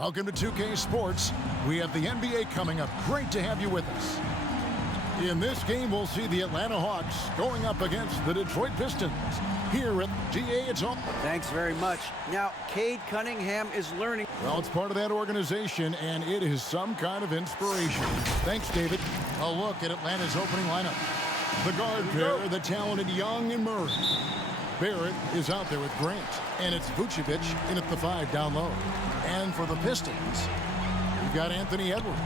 Welcome to 2K Sports. We have the NBA coming up. Great to have you with us. In this game, we'll see the Atlanta Hawks going up against the Detroit Pistons. Here at GA, it's all. Thanks very much. Now, Cade Cunningham is learning. Well, it's part of that organization, and it is some kind of inspiration. Thanks, David. A look at Atlanta's opening lineup. The guard pair, the talented Young and Murray. Barrett is out there with Grant, and it's Vucevic in at the 5 down low. And for the Pistons, we've got Anthony Edwards.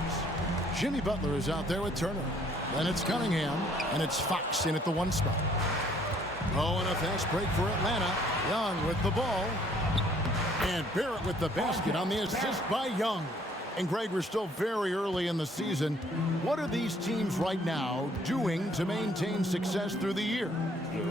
Jimmy Butler is out there with Turner. Then it's Cunningham, and it's Fox in at the 1 spot. Oh, and a fast break for Atlanta. Young with the ball. And Barrett with the basket on the assist by Young. And Greg, we're still very early in the season. What are these teams right now doing to maintain success through the year?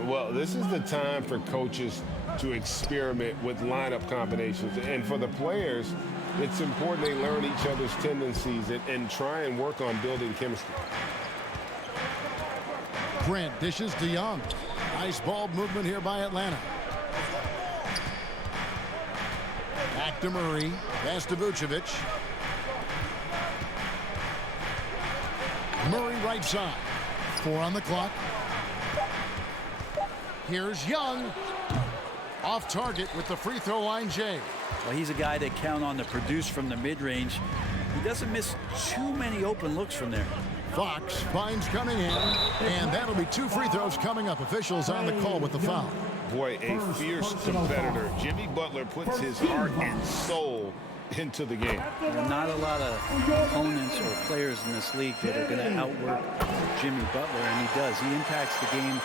Well, this is the time for coaches to experiment with lineup combinations. And for the players, it's important they learn each other's tendencies and try and work on building chemistry. Grant dishes to Young. Nice ball movement here by Atlanta. Back to Murray. Pass to Vucevic. Murray right side. 4 on the clock. Here's Young. Off target with the free throw line, Jay. Well, he's a guy that count on to produce from the mid-range. He doesn't miss too many open looks from there. Fox finds Cunningham, and that'll be 2 free throws coming up. Officials on the call with the foul. Boy, a fierce competitor. Jimmy Butler puts his heart and soul into the game. Not a lot of opponents or players in this league that are going to outwork Jimmy Butler, and he does. He impacts the game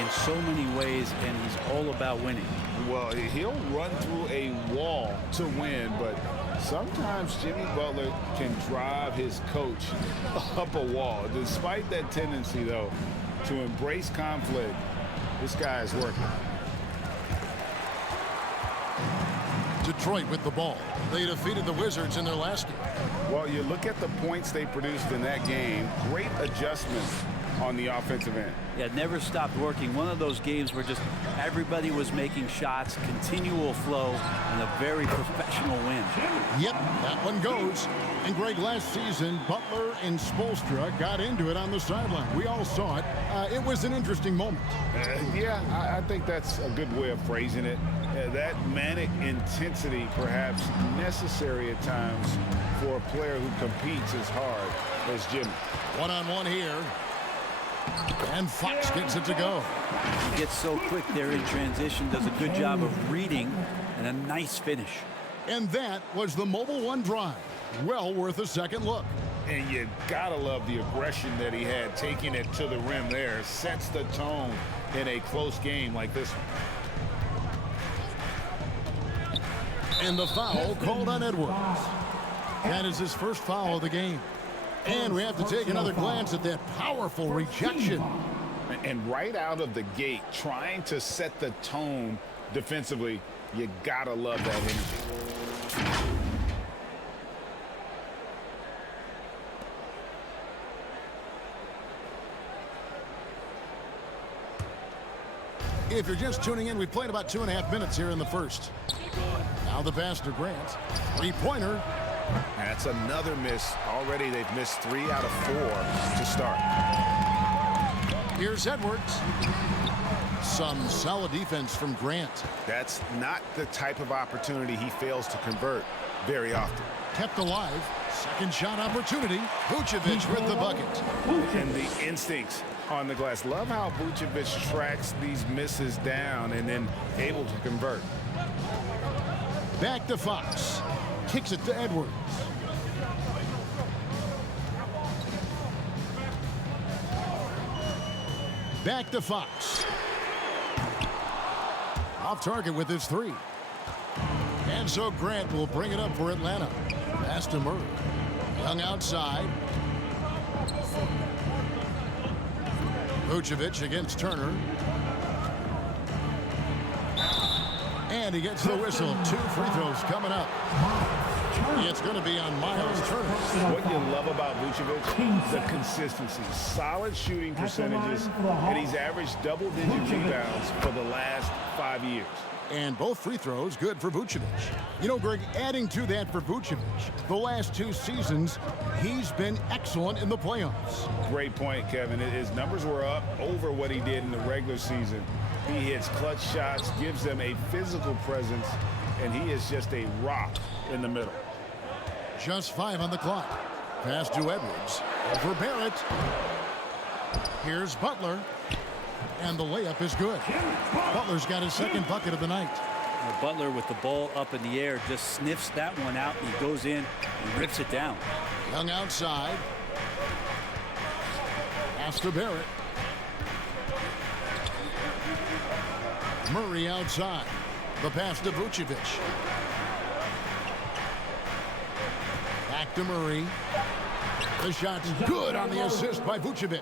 in so many ways, and he's all about winning. Well, he'll run through a wall to win, but sometimes Jimmy Butler can drive his coach up a wall. Despite that tendency, though, to embrace conflict, this guy is working. Detroit with the ball. They defeated the Wizards in their last game. Well, you look at the points they produced in that game. Great adjustments on the offensive end. Yeah, never stopped working. One of those games where just everybody was making shots, continual flow, and a very professional win. Yep, that one goes. And Greg, last season, Butler and Spoelstra got into it on the sideline. We all saw it. It was an interesting moment. Yeah, I think that's a good way of phrasing it. That manic intensity perhaps necessary at times for a player who competes as hard as Jimmy. One-on-one here. And Fox gets it to go. He gets so quick there in transition, does a good job of reading, and a nice finish. And that was the Mobile One drive. Well worth a second look. And you gotta love the aggression that he had, taking it to the rim there. Sets the tone in a close game like this one. And the foul called on Edwards. That is his first foul of the game. And we have to take another glance at that powerful rejection. And right out of the gate, trying to set the tone defensively, you gotta love that energy. If you're just tuning in, we played about 2.5 minutes here in the first. Now the pass to Grant. 3-pointer. That's another miss. Already they've missed 3 out of 4 to start. Here's Edwards. Some solid defense from Grant. That's not the type of opportunity he fails to convert very often. Kept alive. Second shot opportunity. Vucevic with the bucket. And the instincts on the glass. Love how Vucevic tracks these misses down and then able to convert. Back to Fox. Kicks it to Edwards. Back to Fox. Off target with his 3. And so Grant will bring it up for Atlanta. Pass to Murray. Young outside. Vucevic against Turner. And he gets the whistle. 2 free throws coming up. It's going to be on Miles Turner. What you love about Vucevic, the consistency. Solid shooting percentages, and he's averaged double-digit rebounds for the last 5 years. And both free throws good for Vucevic. You know, Greg, adding to that for Vucevic, the last 2 seasons, he's been excellent in the playoffs. Great point, Kevin. His numbers were up over what he did in the regular season. He hits clutch shots, gives them a physical presence, and he is just a rock in the middle. Just 5 on the clock. Pass to Edwards. Over Barrett. Here's Butler. And the layup is good. Butler's got his second bucket of the night. Well, Butler with the ball up in the air just sniffs that one out, and he goes in and rips it down. Young outside. Pass to Barrett. Murray outside. The pass to Vucevic. Back to Murray. The shot's good on the assist by Vucevic.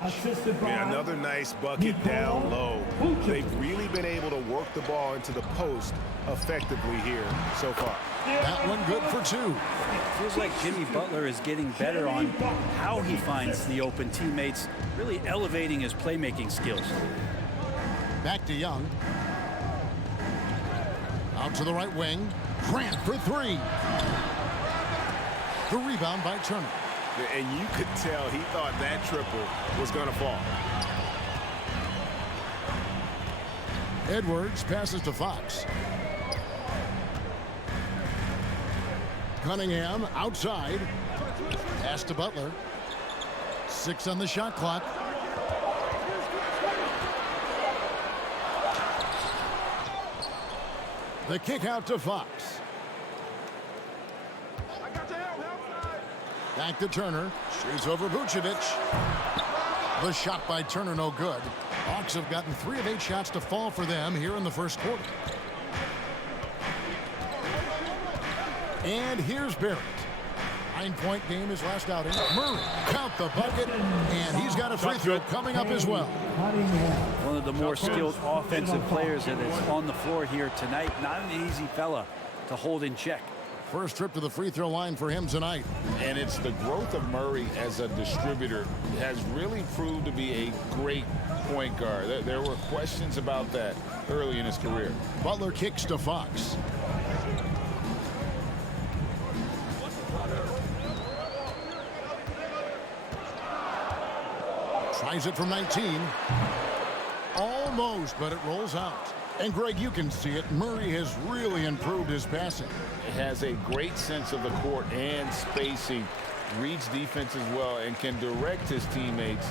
Yeah, another nice bucket down low. They've really been able to work the ball into the post effectively here so far. That one good for 2. Feels like Jimmy Butler is getting better on how he finds the open teammates, really elevating his playmaking skills. Back to Young. Out to the right wing. Grant for 3. The rebound by Turner. And you could tell he thought that triple was going to fall. Edwards passes to Fox. Cunningham outside. Pass to Butler. 6 on the shot clock. The kick out to Fox. Back to Turner. Shoots over Vucevic. The shot by Turner no good. Hawks have gotten 3 of 8 shots to fall for them here in the first quarter. And here's Barrett. 9-point game his last outing. Murray, count the bucket, and he's got a free throw coming up as well. One of the more skilled offensive players that is on the floor here tonight. Not an easy fella to hold in check. First trip to the free throw line for him tonight. And it's the growth of Murray as a distributor has really proved to be a great point guard. There were questions about that early in his career. Butler kicks to Fox. Tries it from 19. Almost, but it rolls out. And Greg, you can see it. Murray has really improved his passing. Has a great sense of the court and spacing. Reads defense as well and can direct his teammates.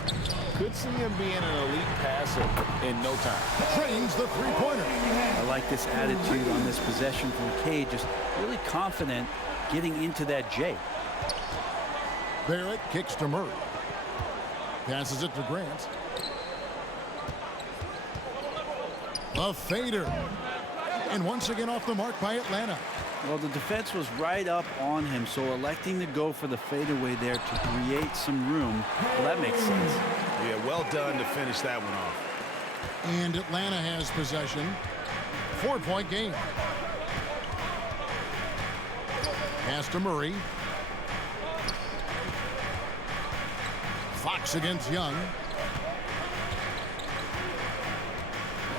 Could see him being an elite passer in no time. Drains the three-pointer. I like this attitude on this possession from Cade. Just really confident getting into that J. Barrett kicks to Murray. Passes it to Grant. A fader. And once again off the mark by Atlanta. Well, the defense was right up on him, so electing to go for the fadeaway there to create some room, well, that makes sense. Yeah, well done to finish that one off. And Atlanta has possession. 4-point game. Pass to Murray. Fox against Young.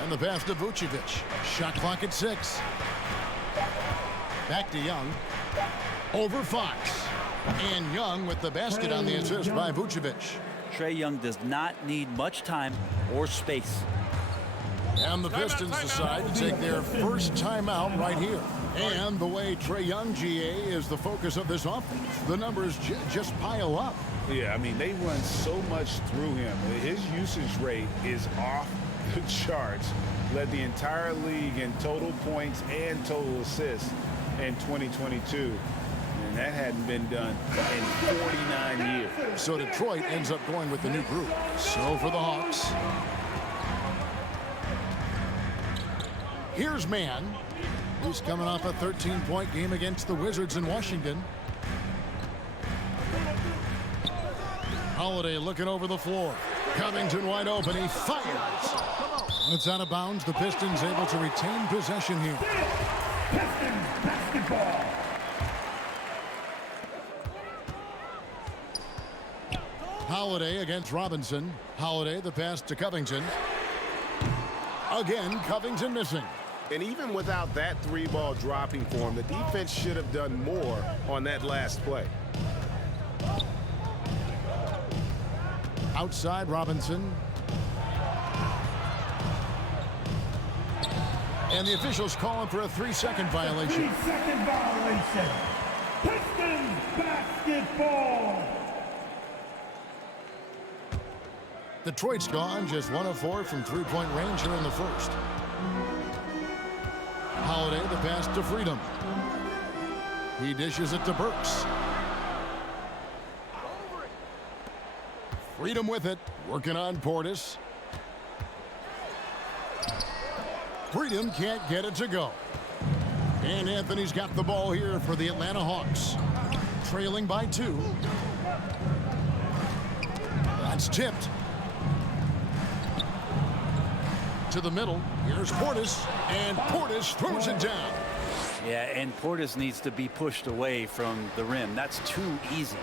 And the pass to Vucevic. Shot clock at 6. Back to Young. Over Fox. And Young with the basket on the assist by Vucevic. Trae Young does not need much time or space. And the Pistons decide to take their first timeout right here. And the way Trae Young, GA, is the focus of this offense, the numbers just pile up. Yeah, I mean, they run so much through him. His usage rate is off the charts. Led the entire league in total points and total assists in 2022. And that hadn't been done in 49 years. So Detroit ends up going with the new group. So for the Hawks. Here's Mann, who's coming off a 13-point game against the Wizards in Washington. Holiday looking over the floor. Covington wide open. He fires. It's out of bounds. The Pistons able to retain possession here. Pistons basketball. Holiday against Robinson. Holiday the pass to Covington. Again, Covington missing. And even without that 3-ball dropping for him, the defense should have done more on that last play. Outside Robinson. And the officials calling for a 3-second violation. 3-second violation. Pistons basketball. Detroit's gone just 1 of 4 from three-point range here in the first. Holiday, the pass to Freedom. He dishes it to Burks. Freedom with it, working on Portis. Freedom can't get it to go. And Anthony's got the ball here for the Atlanta Hawks. Trailing by 2. That's tipped. To the middle. Here's Portis, and Portis throws it down. Yeah, and Portis needs to be pushed away from the rim. That's too easy.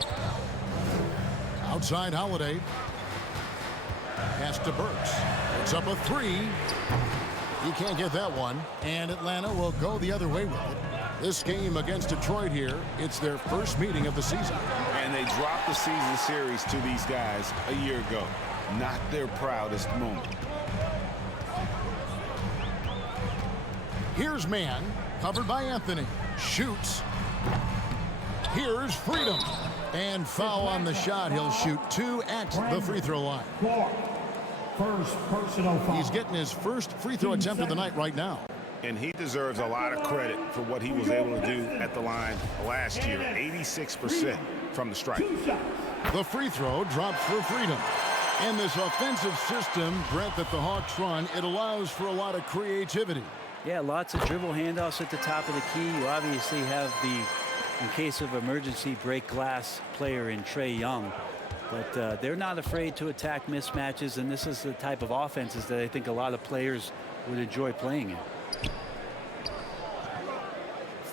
Outside Holiday. Pass to Burks. It's up a 3. He can't get that one, and Atlanta will go the other way with it. This game against Detroit here, it's their first meeting of the season. And they dropped the season series to these guys a year ago. Not their proudest moment. Here's man, covered by Anthony. Shoots. Here's Freedom. And foul on the shot. He'll shoot 2 at the free throw line. First personal foul. He's getting his first free throw attempt of the night right now. And he deserves a lot of credit for what he was able to do at the line last year. 86% from the stripe. The free throw drops for Freedom. In this offensive system, Brent, that the Hawks run, it allows for a lot of creativity. Yeah, lots of dribble handoffs at the top of the key. You obviously have the, in case of emergency, break glass player in Trae Young. But they're not afraid to attack mismatches, and this is the type of offenses that I think a lot of players would enjoy playing in.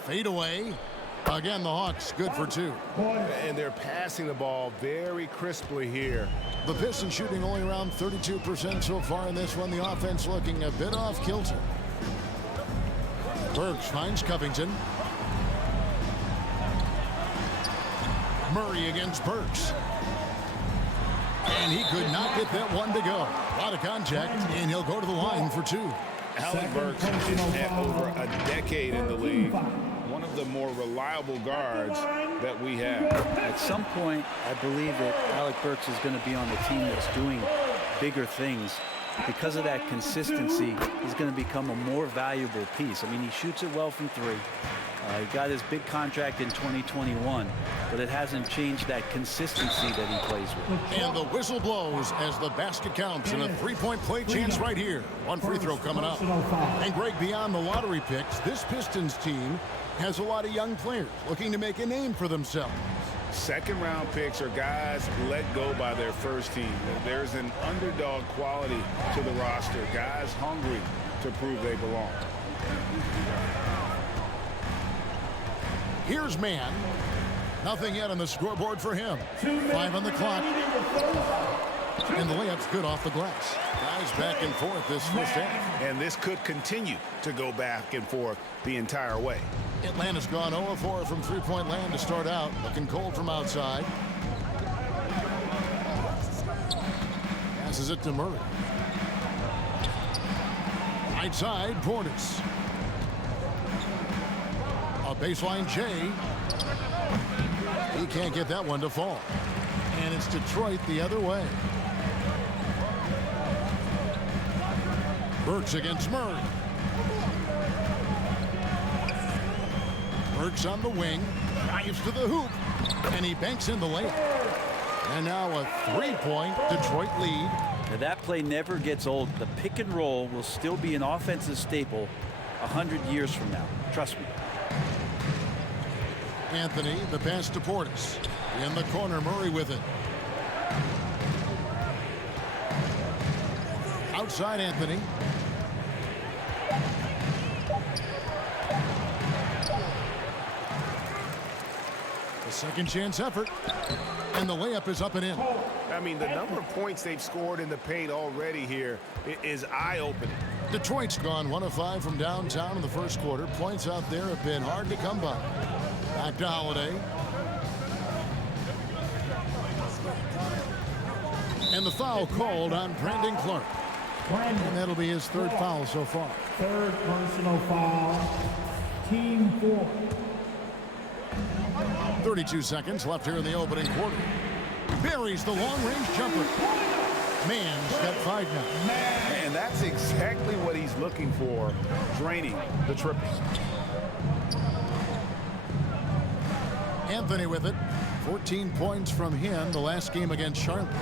Fade away. Again, the Hawks good for 2. And they're passing the ball very crisply here. The Pistons shooting only around 32% so far in this one. The offense looking a bit off kilter. Burks finds Covington. Murray against Burks. And he could not get that one to go. A lot of contact, and he'll go to the line for 2. Alec Burks has had over a decade in the league. One of the more reliable guards that we have. At some point, I believe that Alec Burks is going to be on the team that's doing bigger things. Because of that consistency, he's going to become a more valuable piece. I mean, he shoots it well from 3. He got his big contract in 2021, but it hasn't changed that consistency that he plays with. And the whistle blows as the basket counts, and a 3-point play chance right here. One free throw coming up. And Greg, beyond the lottery picks, this Pistons team has a lot of young players looking to make a name for themselves. Second-round picks are guys let go by their first team. There's an underdog quality to the roster. Guys hungry to prove they belong. Here's man. Nothing yet on the scoreboard for him. 5 on the clock. And the layup's good off the glass. Guys back and forth this first half. And this could continue to go back and forth the entire way. Atlanta's gone 0 of 4 from three-point land to start out. Looking cold from outside. Passes it to Murray. Right side, Portis. A baseline J. He can't get that one to fall. And it's Detroit the other way. Burks against Murray. Burks on the wing. Drives to the hoop. And he banks in the layup. And now a 3-point Detroit lead. Now that play never gets old. The pick and roll will still be an offensive staple 100 years from now. Trust me. Anthony, the pass to Portis. In the corner, Murray with it. Outside Anthony. A second chance effort. And the layup is up and in. I mean, the number of points they've scored in the paint already here is eye-opening. Detroit's gone 1 of 5 from downtown in the first quarter. Points out there have been hard to come by. Back to Holiday. And the foul called on Brandon Clark. And that'll be his third foul so far. Third personal foul. Team 4. 32 seconds left here in the opening quarter. Buries the long-range jumper. Mann's got 5 now. And that's exactly what he's looking for, draining the triples. Anthony with it. 14 points from him the last game against Charlotte.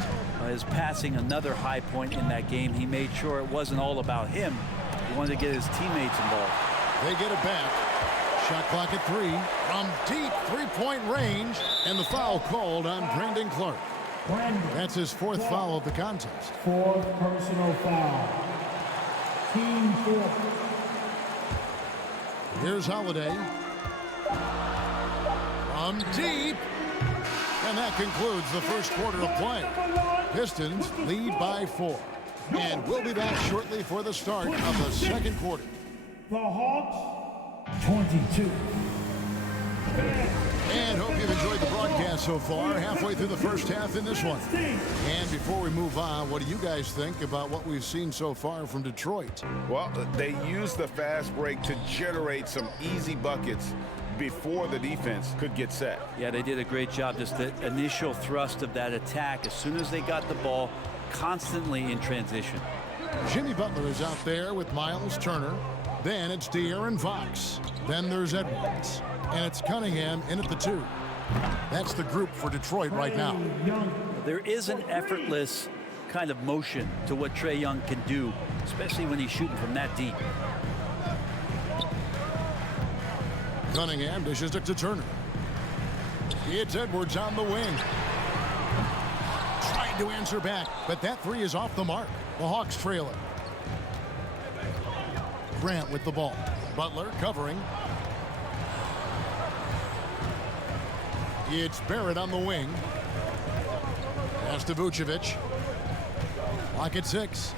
His passing, another high point in that game. He made sure it wasn't all about him. He wanted to get his teammates involved. They get it back. Shot clock at 3. From deep three-point range. And the foul called on Brandon Clark. That's his 4th foul of the contest. 4th personal foul. Team 4. Here's Holiday. From deep. And that concludes the first quarter of play. Pistons lead by 4. And we'll be back shortly for the start of the second quarter. The Hawks, 22. And hope you've enjoyed the broadcast so far. Halfway through the first half in this one. And before we move on, what do you guys think about what we've seen so far from Detroit? Well, they used the fast break to generate some easy buckets before the defense could get set. Yeah, they did a great job. Just the initial thrust of that attack, as soon as they got the ball, constantly in transition. Jimmy Butler is out there with Miles Turner. Then it's De'Aaron Fox. Then there's Edwards. And it's Cunningham in at the 2. That's the group for Detroit right now. There is an effortless kind of motion to what Trae Young can do, especially when he's shooting from that deep. Cunningham dishes it to Turner. It's Edwards on the wing. Trying to answer back, but that 3 is off the mark. The Hawks trail it. Grant with the ball. Butler covering. It's Barrett on the wing. Pass to Vucevic. Lock at 6.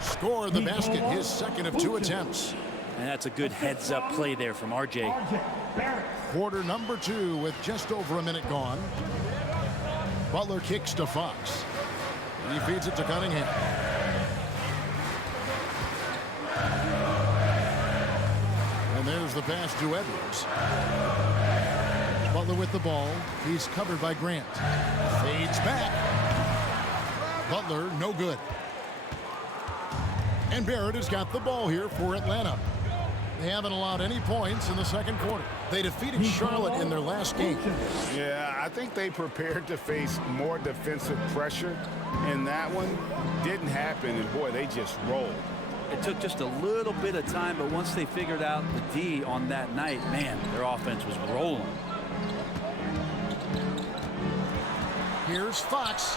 Score the basket, his second of 2 attempts. And that's a good heads-up play there from RJ. Quarter number 2 with just over a minute gone. Butler kicks to Fox. He feeds it to Cunningham. And there's the pass to Edwards. Butler with the ball. He's covered by Grant. Fades back. Butler, no good. And Barrett has got the ball here for Atlanta. They haven't allowed any points in the second quarter. They defeated Charlotte in their last game. Yeah, I think they prepared to face more defensive pressure, and that one didn't happen, and boy, they just rolled. It took just a little bit of time, but once they figured out the D on that night, man, their offense was rolling. Here's Fox.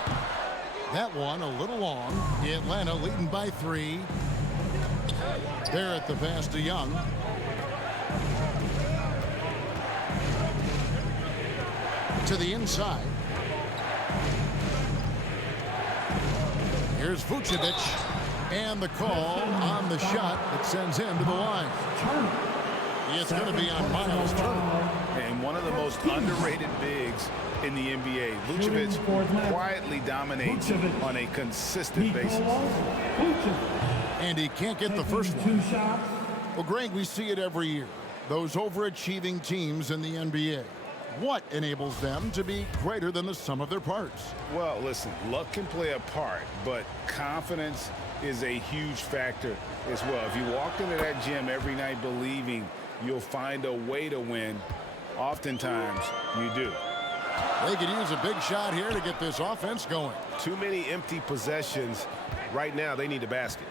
That one a little long. Atlanta leading by 3. Barrett the pass to Young. To the inside. Here's Vucevic. And the call on the shot that sends him to the line. It's going to be on Miles Turner. And one of the most underrated bigs in the NBA. Vucevic quietly dominates on a consistent basis. And he can't get the first one. Well, Greg, we see it every year. Those overachieving teams in the NBA. What enables them to be greater than the sum of their parts? Well, listen, luck can play a part, but confidence is a huge factor as well. If you walk into that gym every night believing you'll find a way to win, oftentimes you do. They could use a big shot here to get this offense going. Too many empty possessions. Right now, they need a basket.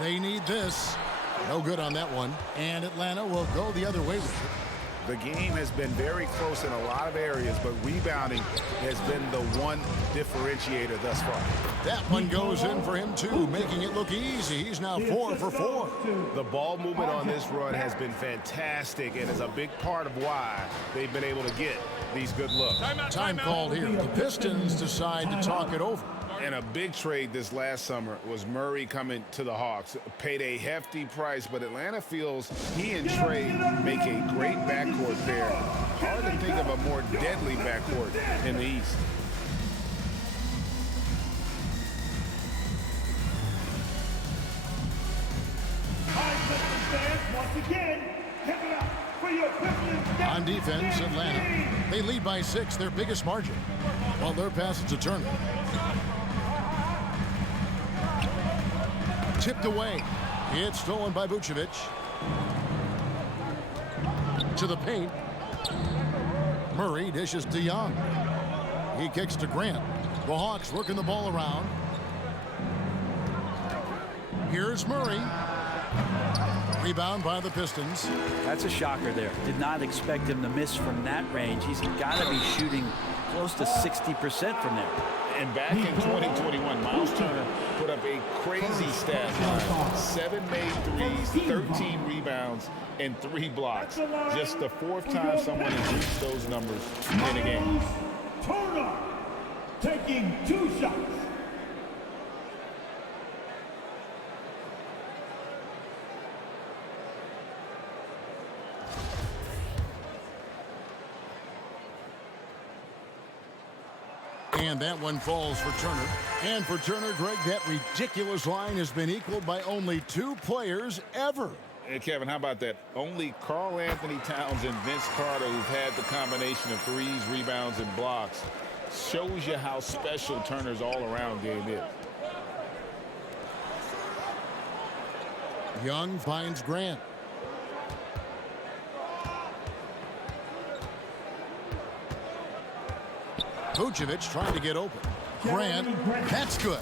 They need this. No good on that one. And Atlanta will go the other way with it. The game has been very close in a lot of areas, but rebounding has been the one differentiator thus far. That one goes in for him, too, making it look easy. He's now 4 for 4. The ball movement on this run has been fantastic and is a big part of why they've been able to get these good looks. Time called here. The Pistons decide to talk it over. And a big trade this last summer was Murray coming to the Hawks. Paid a hefty price, but Atlanta feels he and Trey make a great backcourt pair. Hard to think of a more deadly backcourt in the East. Once again, give it up for your Pistons. On defense, Atlanta. They lead by 6, their biggest margin. While their pass is a Turner. Tipped away. It's stolen by Vucevic. To the paint. Murray dishes to Young. He kicks to Grant. The Hawks working the ball around. Here's Murray. Rebound by the Pistons. That's a shocker there. Did not expect him to miss from that range. He's got to be shooting close to 60% from there. And back in 2021, Miles Turner put up a crazy stat line. 7 made threes, 13 rebounds, and 3 blocks. Just the 4th time someone has reached those numbers in a game. Turner taking 2 shots. And that one falls for Turner. And for Turner, Greg, that ridiculous line has been equaled by only 2 players ever. Hey, Kevin, how about that? Only Karl Anthony Towns and Vince Carter, who've had the combination of threes, rebounds, and blocks, shows you how special Turner's all-around game is. Young finds Grant. Vucevic trying to get open. Grant, that's good.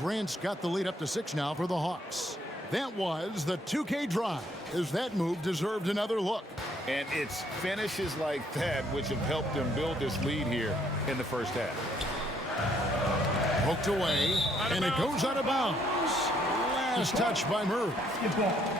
Grant's got the lead up to 6 now for the Hawks. That was the 2K drive, as that move deserved another look. And it's finishes like that which have helped them build this lead here in the first half. Poked away, and it goes out of bounds. Last touch by Murray. Basketball.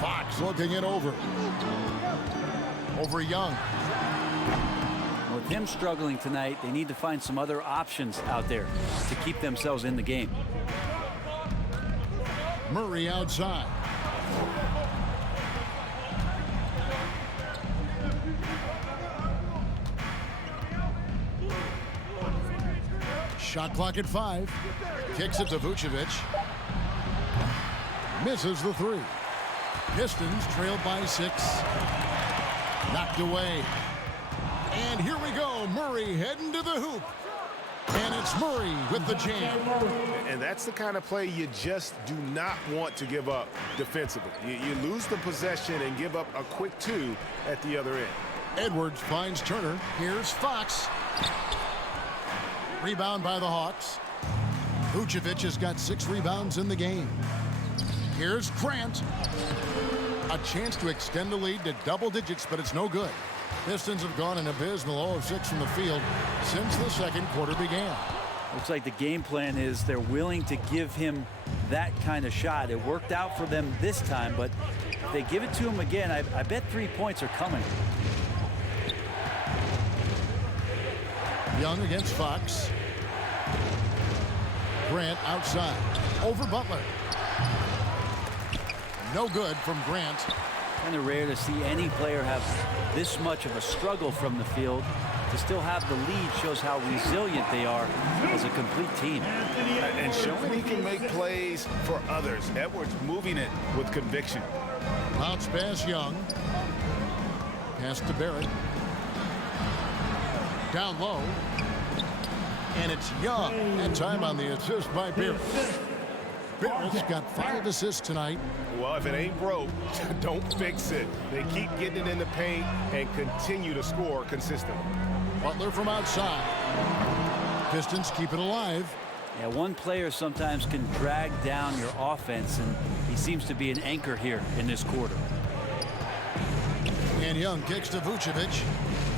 Fox looking it over. Over Young. With him struggling tonight, they need to find some other options out there to keep themselves in the game. Murray outside. Shot clock at 5. Kicks it to Vucevic. Misses the 3. Pistons trailed by 6. Knocked away. And here we go. Murray heading to the hoop. And it's Murray with the jam. And that's the kind of play you just do not want to give up defensively. You lose the possession and give up a quick 2 at the other end. Edwards finds Turner. Here's Fox. Rebound by the Hawks. Vucevic has got 6 rebounds in the game. Here's Grant. A chance to extend the lead to double digits, but it's no good. Pistons have gone an abysmal 0 of 6 from the field since the second quarter began. Looks like the game plan is they're willing to give him that kind of shot. It worked out for them this time, but if they give it to him again, I bet 3 points are coming. Young against Fox. Grant outside. Over Butler. No good from Grant. Kind of rare to see any player have this much of a struggle from the field. To still have the lead shows how resilient they are as a complete team. And showing he can make plays for others. Edwards moving it with conviction. Bounce pass Young. Pass to Barrett. Down low. And it's Young. That time on the assist by Barrett. Barrett's got 5 assists tonight. Well, if it ain't broke, don't fix it. They keep getting it in the paint and continue to score consistently. Butler from outside. Pistons keep it alive. Yeah, one player sometimes can drag down your offense, and he seems to be an anchor here in this quarter. And Young kicks to Vucevic.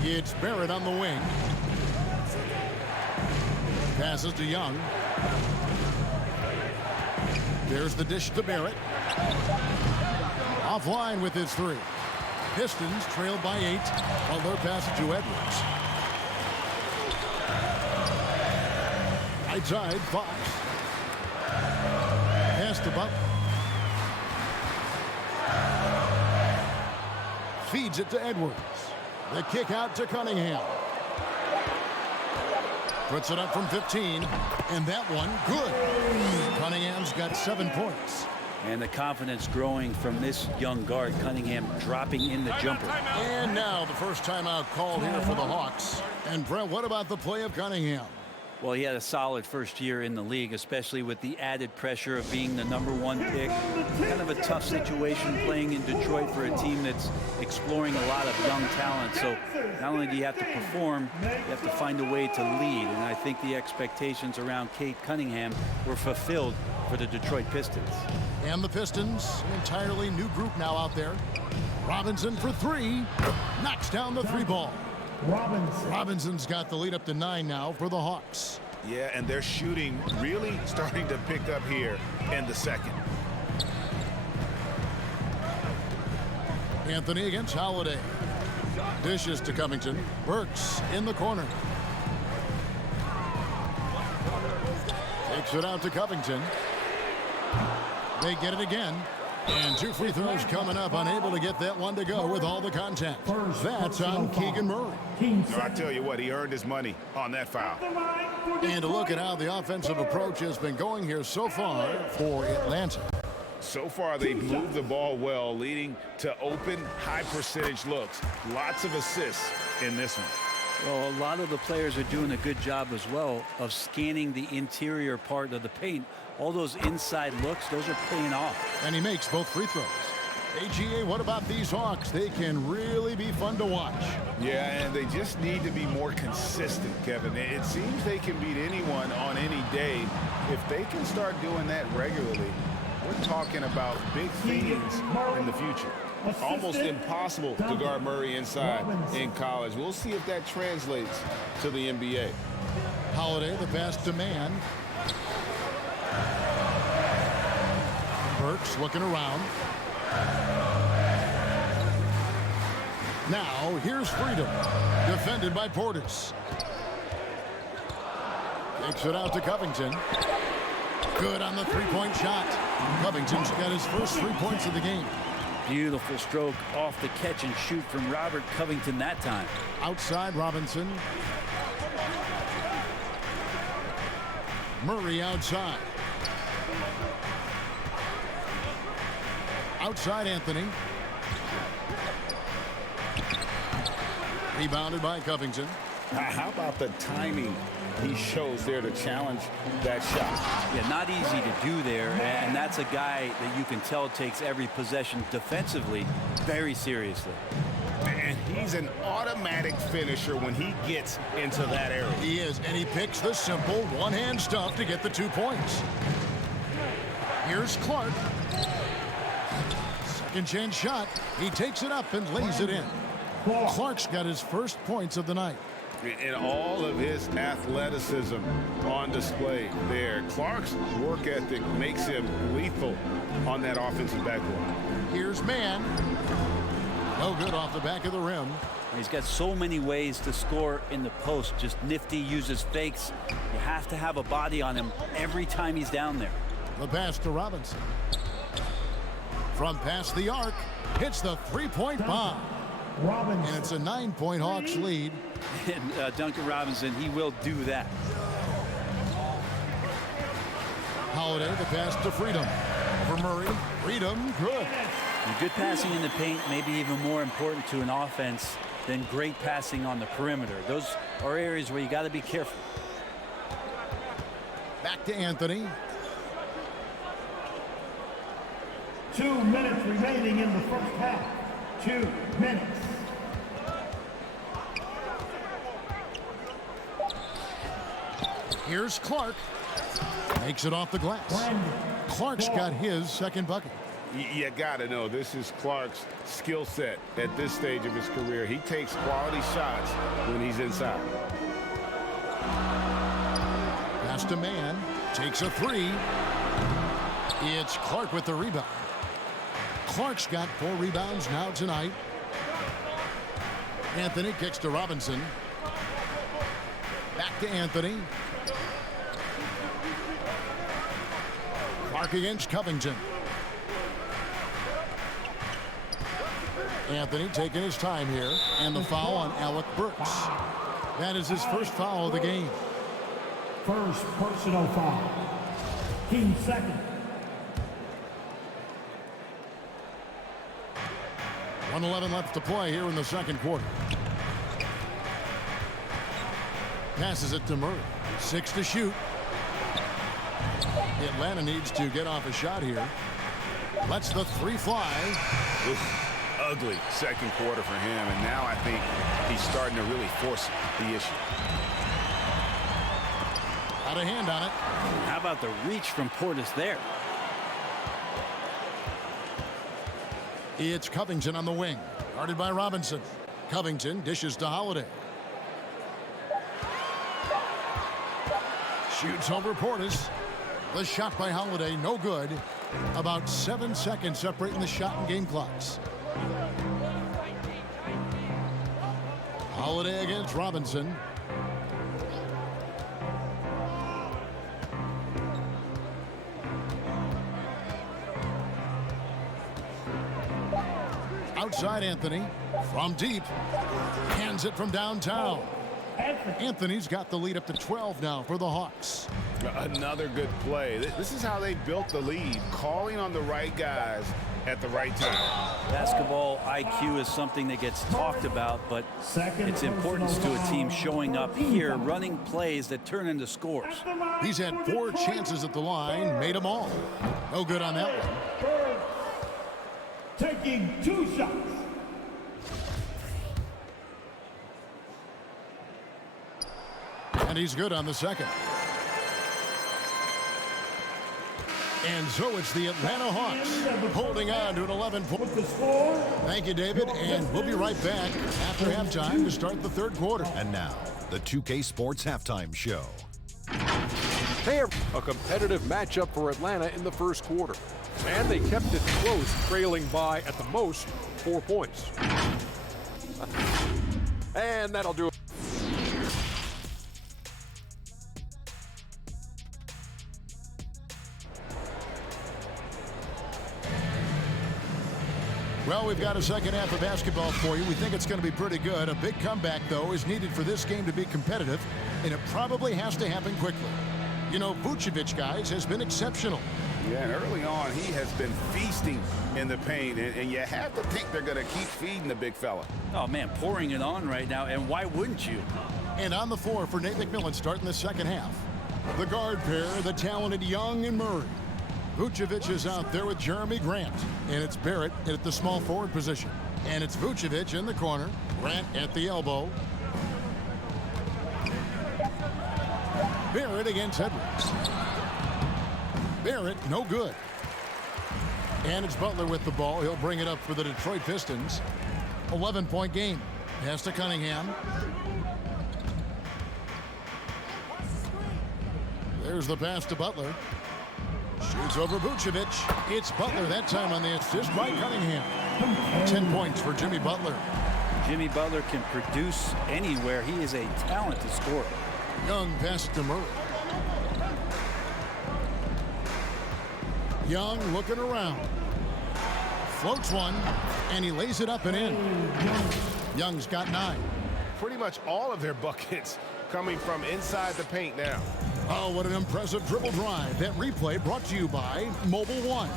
It's Barrett on the wing. Passes to Young. There's the dish to Barrett. Offline with his three. Pistons trailed by 8. Butler passes to Edwards. Right side, Fox. Pass to Butler. Feeds it to Edwards. The kick out to Cunningham. Puts it up from 15. And that one, good. Cunningham's got 7 points. And the confidence growing from this young guard, Cunningham, dropping in the jumper. And now the first timeout called here for the Hawks. And Brent, what about the play of Cunningham? Well, he had a solid first year in the league, especially with the added pressure of being the #1 pick. Kind of a tough situation playing in Detroit for a team that's exploring a lot of young talent. So not only do you have to perform, you have to find a way to lead. And I think the expectations around Cade Cunningham were fulfilled for the Detroit Pistons. And the Pistons, an entirely new group now out there. Robinson for 3. Knocks down the 3 ball. Robinson's got the lead up to 9 now for the Hawks. Yeah, and their shooting really starting to pick up here in the second. Anthony against Holiday. Dishes to Covington. Burks in the corner. Takes it out to Covington. They get it again. And 2 free throws coming up, unable to get that one to go with all the contact. That's on Keegan Murray. So I tell you what, he earned his money on that foul. And to look at how the offensive approach has been going here so far for Atlanta. So far, they've moved the ball well, leading to open, high-percentage looks. Lots of assists in this one. Well, a lot of the players are doing a good job as well of scanning the interior part of the paint. All those inside looks, those are paying off. And he makes both free throws. AGA, what about these Hawks? They can really be fun to watch. Yeah, and they just need to be more consistent, Kevin. It seems they can beat anyone on any day. If they can start doing that regularly, we're talking about big things in the future. Almost impossible to guard Murray inside in college. We'll see if that translates to the NBA. Holiday, the pass to Mann. Burks looking around. Now, here's Freedom. Defended by Portis. Takes it out to Covington. Good on the three-point shot. Covington's got his first 3 points of the game. Beautiful stroke off the catch and shoot from Robert Covington that time. Outside Robinson. Murray outside. Outside Anthony. Rebounded by Covington. How about the timing he shows there to challenge that shot? Yeah, not easy to do there, and that's a guy that you can tell takes every possession defensively very seriously. And he's an automatic finisher when he gets into that area. He is, and he picks the simple one-hand stuff to get the 2 points. Here's Clark. Second chance shot. He takes it up and lays it in. Clark's got his first points of the night. And all of his athleticism on display there. Clark's work ethic makes him lethal on that offensive backboard. Here's Mann. No good off the back of the rim. He's got so many ways to score in the post. Just nifty, uses fakes. You have to have a body on him every time he's down there. The pass to Robinson. From past the arc, hits the three-point bomb. And it's a 9-point Hawks lead. And Duncan Robinson, he will do that. Holiday, the pass to Freedom. Over Murray. Freedom, good. And good passing in the paint may be even more important to an offense than great passing on the perimeter. Those are areas where you got to be careful. Back to Anthony. 2 minutes remaining in the first half. 2 minutes. Here's Clark. Makes it off the glass. Clark's got his second bucket. You got to know, this is Clark's skill set at this stage of his career. He takes quality shots when he's inside. against a man. Takes a three. It's Clark with the rebound. Clark's got 4 rebounds now tonight. Anthony kicks to Robinson. Back to Anthony. Clark against Covington. Anthony taking his time here. And the foul on Alec Burks. That is his first foul of the game. First personal foul. Team second. 1:11 left to play here in the second quarter. Passes it to Murray. 6 to shoot. Atlanta needs to get off a shot here. Lets the 3 fly. Ugly second quarter for him, and now I think he's starting to really force the issue. Got a hand on it. How about the reach from Portis there? It's Covington on the wing. Guarded by Robinson. Covington dishes to Holiday. Shoots over Portis. The shot by Holiday, no good. About 7 seconds separating the shot and game clocks. Holiday against Robinson. Outside Anthony. From deep. Hands it from downtown. Anthony's got the lead up to 12 now for the Hawks. Another good play. This is how they built the lead, calling on the right guys at the right time. Basketball IQ is something that gets talked about, but it's important to a team showing up here, running plays that turn into scores. He's had 4 chances at the line, made them all. No good on that one. Taking 2 shots. And he's good on the second. And so it's the Atlanta Hawks holding on to an 11-point. Thank you, David. And we'll be right back after halftime to start the third quarter. And now, the 2K Sports Halftime Show. A competitive matchup for Atlanta in the first quarter. And they kept it close, trailing by, at the most, 4 points. And that'll do it. Well, we've got a second half of basketball for you. We think it's going to be pretty good. A big comeback, though, is needed for this game to be competitive, and it probably has to happen quickly. You know, Vucevic, guys, has been exceptional. Yeah, and early on, he has been feasting in the paint, and you have to think they're going to keep feeding the big fella. Oh, man, pouring it on right now, and why wouldn't you? And on the floor for Nate McMillan starting the second half. The guard pair, the talented Young and Murray. Vucevic is out there with Jeremy Grant, and it's Barrett at the small forward position. And it's Vucevic in the corner, Grant at the elbow. Barrett against Edwards. Barrett, no good. And it's Butler with the ball. He'll bring it up for the Detroit Pistons. 11-point game. Pass to Cunningham. There's the pass to Butler. Shoots over Vucevic. It's Butler that time on the assist by Cunningham. 10 points for Jimmy Butler. Jimmy Butler can produce anywhere. He is a talented scorer. Young pass to Murray. Young looking around. Floats one, and he lays it up and in. Young's got 9. Pretty much all of their buckets coming from inside the paint now. Oh, what an impressive dribble drive. That replay brought to you by Mobile One.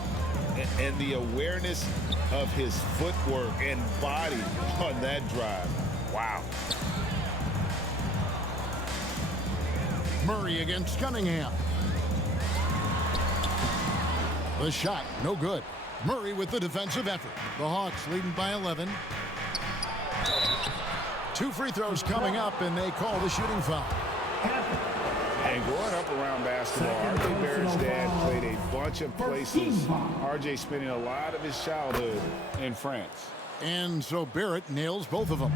And the awareness of his footwork and body on that drive. Wow. Murray against Cunningham. The shot, no good. Murray with the defensive effort. The Hawks leading by 11. 2 free throws coming up, and they call the shooting foul. And growing up around basketball, R.J. Barrett's dad played a bunch of places. R.J. spending a lot of his childhood in France. And so Barrett nails both of them.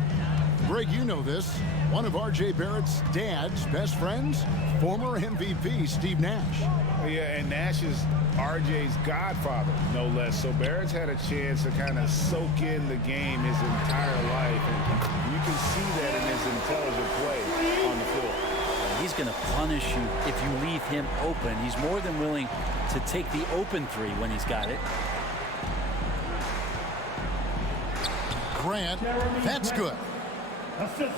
Greg, you know this. One of R.J. Barrett's dad's best friends, former MVP Steve Nash. Yeah, and Nash is RJ's godfather, no less. So Barrett's had a chance to kind of soak in the game his entire life. And you can see that in his intelligent play on the floor. He's going to punish you if you leave him open. He's more than willing to take the open three when he's got it. Grant, that's good.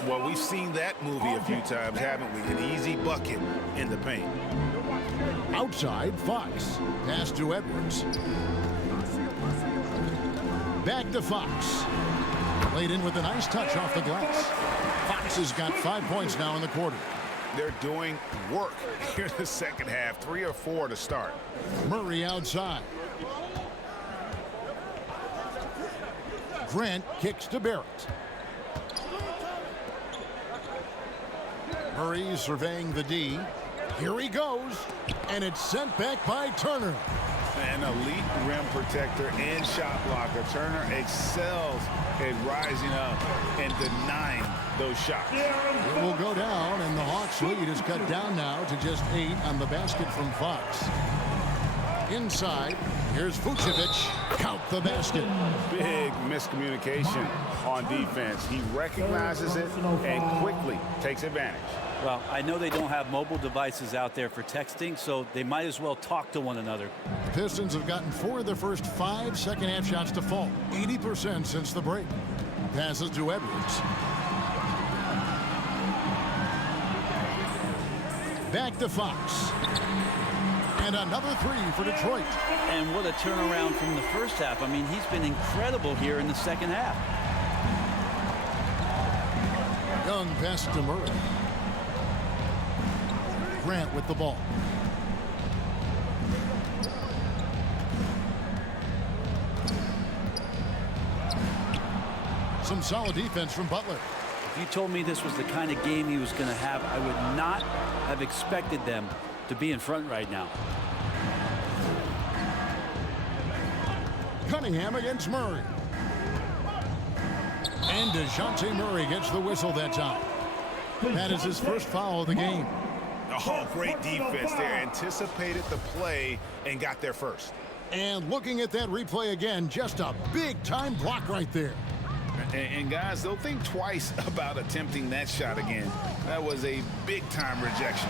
Well, we've seen that movie a few times, haven't we? An easy bucket in the paint. Outside, Fox. Pass to Edwards. Back to Fox. Laid in with a nice touch off the glass. Fox has got 5 points now in the quarter. They're doing work here in the second half. 3 or 4 to start. Murray outside. Grant kicks to Barrett. Murray surveying the D. Here he goes. And it's sent back by Turner. An elite rim protector and shot blocker. Turner excels at rising up and denying those shots. It will go down, and the Hawks' lead is cut down now to just 8 on the basket from Fox. Inside, here's Vucevic. Count the basket. Big miscommunication on defense. He recognizes it and quickly takes advantage. Well, I know they don't have mobile devices out there for texting, so they might as well talk to one another. The Pistons have gotten 4 of their first 5 second-half shots to fall. 80% since the break. Passes to Edwards. Back to Fox. And another 3 for Detroit. And what a turnaround from the first half. I mean, he's been incredible here in the second half. Young pass to Murray. Grant with the ball. Some solid defense from Butler. If you told me this was the kind of game he was going to have, I would not have expected them to be in front right now. Cunningham against Murray. And DeJounte Murray gets the whistle that time. That is his first foul of the game. Oh, great defense there. Anticipated the play and got there first. And looking at that replay again, just a big-time block right there. And guys, they'll think twice about attempting that shot again. That was a big-time rejection.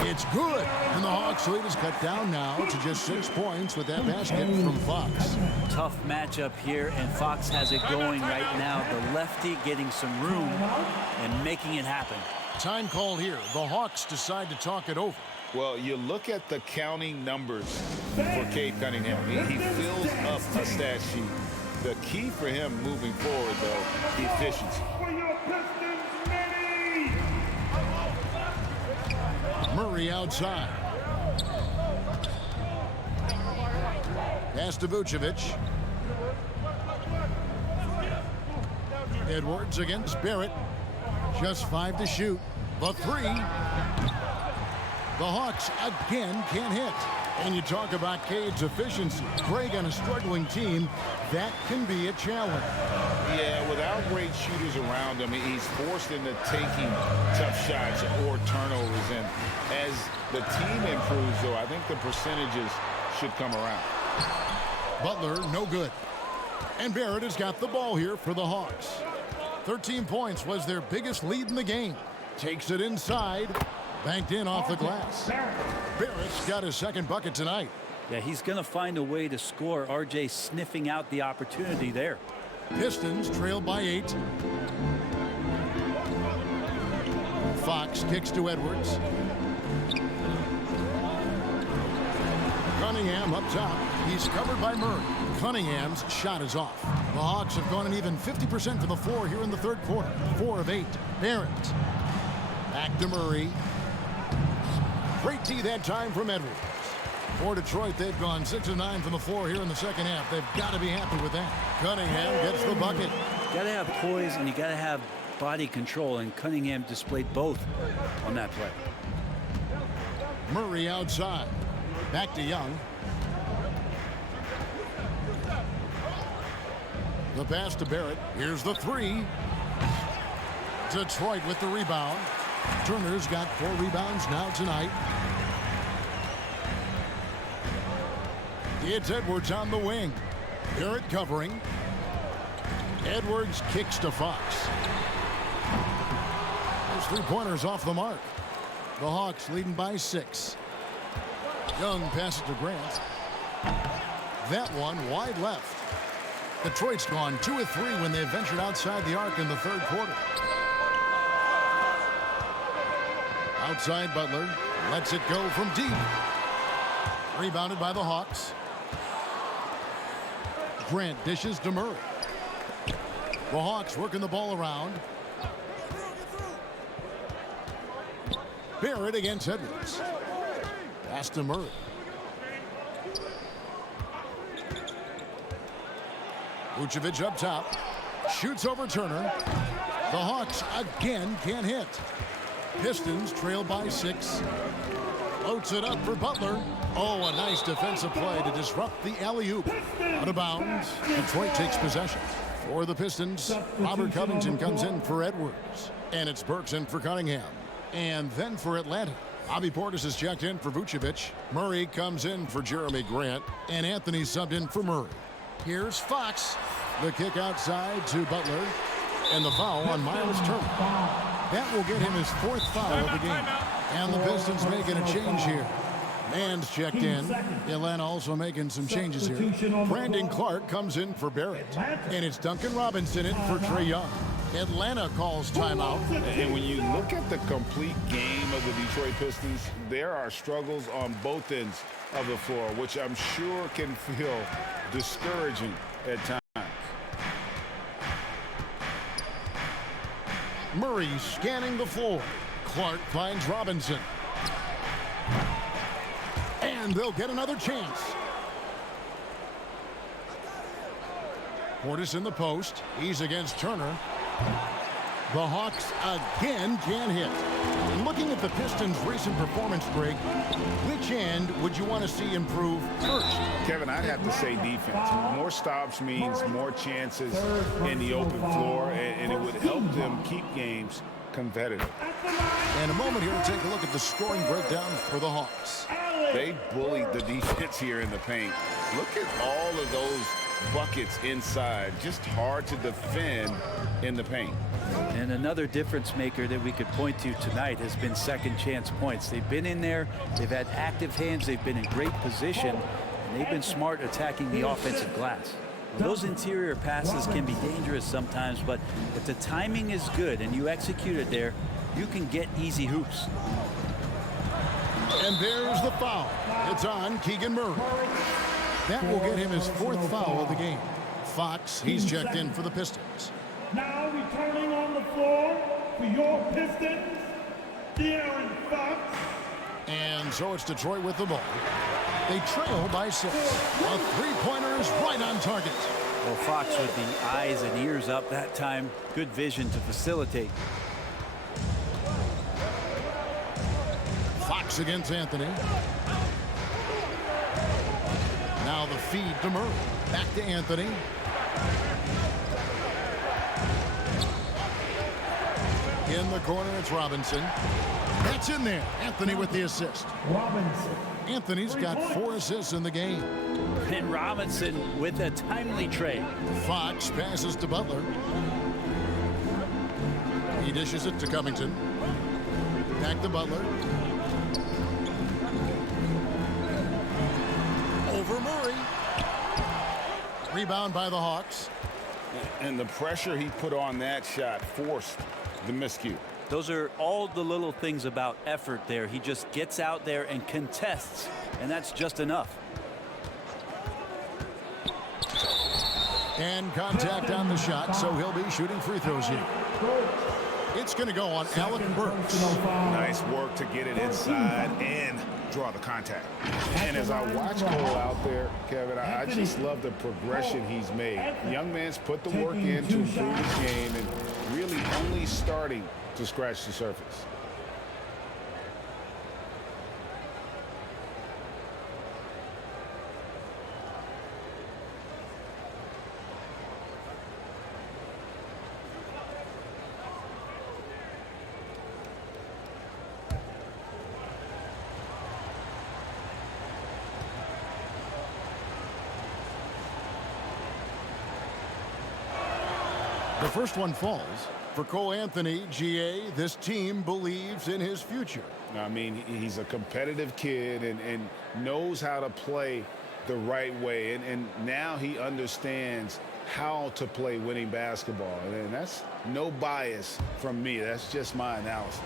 It's good. And the Hawks' lead is cut down now to just 6 points with that basket from Fox. Tough matchup here, and Fox has it going right now. The lefty getting some room and making it happen. Time called here. The Hawks decide to talk it over. Well, you look at the counting numbers for Cade Cunningham. He fills up a stat sheet. The key for him moving forward, though, efficiency. Murray outside. Pass to Vucevic. Edwards against Barrett. Just 5 to shoot. The 3. The Hawks again can't hit. And you talk about Cade's efficiency. Greg on a struggling team, that can be a challenge. Yeah, without great shooters around him, he's forced into taking tough shots or turnovers. And as the team improves, though, I think the percentages should come around. Butler, no good. And Barrett has got the ball here for the Hawks. 13 points was their biggest lead in the game. Takes it inside. Banked in off the glass. Barrett's got his second bucket tonight. Yeah, he's going to find a way to score. RJ sniffing out the opportunity there. Pistons trail by 8. Fox kicks to Edwards. Cunningham up top. He's covered by Murray. Cunningham's shot is off. The Hawks have gone an even 50% from the floor here in the third quarter. 4 of 8. Barrett. Back to Murray. Great D that time from Edwards. For Detroit, they've gone 6 of 9 from the floor here in the second half. They've got to be happy with that. Cunningham gets the bucket. You got to have poise and you got to have body control, and Cunningham displayed both on that play. Murray outside. Back to Young. The pass to Barrett. Here's the 3. Detroit with the rebound. Turner's got 4 rebounds now tonight. It's Edwards on the wing. Barrett covering. Edwards kicks to Fox. Those 3-pointers off the mark. The Hawks leading by 6. Young passes to Grant. That one wide left. Detroit's gone 2 of 3 when they ventured outside the arc in the 3rd quarter. Outside Butler lets it go from deep. Rebounded by the Hawks. Grant dishes to Murray. The Hawks working the ball around. Barrett against Edwards. Pass to Murray. Vucevic up top. Shoots over Turner. The Hawks again can't hit. Pistons trail by 6. Floats it up for Butler. Oh, a nice defensive play to disrupt the alley-oop. Out of bounds. Detroit takes possession. For the Pistons, Robert Covington comes in for Edwards. And it's Burks in for Cunningham. And then for Atlanta, Bobby Portis is checked in for Vucevic. Murray comes in for Jeremy Grant. And Anthony subbed in for Murray. Here's Fox. The kick outside to Butler. And the foul on Miles Turner. That will get him his 4th foul of the game. And the Pistons making a change here. Mann's checked in. Atlanta also making some changes here. Brandon Clark comes in for Barrett. And it's Duncan Robinson in for Trae Young. Atlanta calls timeout. And when you look at the complete game of the Detroit Pistons, there are struggles on both ends of the floor, which I'm sure can feel discouraging at times. Murray scanning the floor. Clark finds Robinson. And they'll get another chance. Portis in the post. He's against Turner. The Hawks again can't hit. Looking at the Pistons' recent performance, Greg, which end would you want to see improve first? Kevin, I'd have to say defense. More stops means more chances in the open floor, and it would help them keep games competitive. And a moment here to take a look at the scoring breakdown for the Hawks. They bullied the defense here in the paint. Look at all of those buckets inside. Just hard to defend in the paint. And another difference maker that we could point to tonight has been second chance points. They've been in there, they've had active hands, they've been in great position, and they've been smart attacking the offensive glass. Those interior passes can be dangerous sometimes, but if the timing is good and you execute it there, you can get easy hoops. And there's the foul. It's on Keegan Murray. That will get him his 4th foul of the game. Fox, he's checked in for the Pistons. Now returning on the floor for your Pistons, De'Aaron Fox. And so it's Detroit with the ball. They trail by 6. A 3-pointer is right on target. Well, Fox with the eyes and ears up that time. Good vision to facilitate. Fox against Anthony. Now the feed to Murray. Back to Anthony. In the corner, it's Robinson. That's in there. Anthony with the assist. Robinson. Anthony's got 4 assists in the game. And Robinson with a timely trade. Fox passes to Butler. He dishes it to Covington. Back to Butler. Over Murray. Rebound by the Hawks. And the pressure he put on that shot forced the miscue. Those are all the little things about effort there. He just gets out there and contests, and that's just enough. And contact on the shot, so he'll be shooting free throws here. It's going to go on Alec Burks. Nice work to get it inside and draw the contact. And as I watch Cole out there, Kevin, I just love the progression he's made. Young man's put the work in to improve his game and really only starting to scratch the surface. The first one falls. For Cole Anthony, GA, this team believes in his future. I mean, he's a competitive kid and knows how to play the right way. And now he understands how to play winning basketball. And that's no bias from me. That's just my analysis.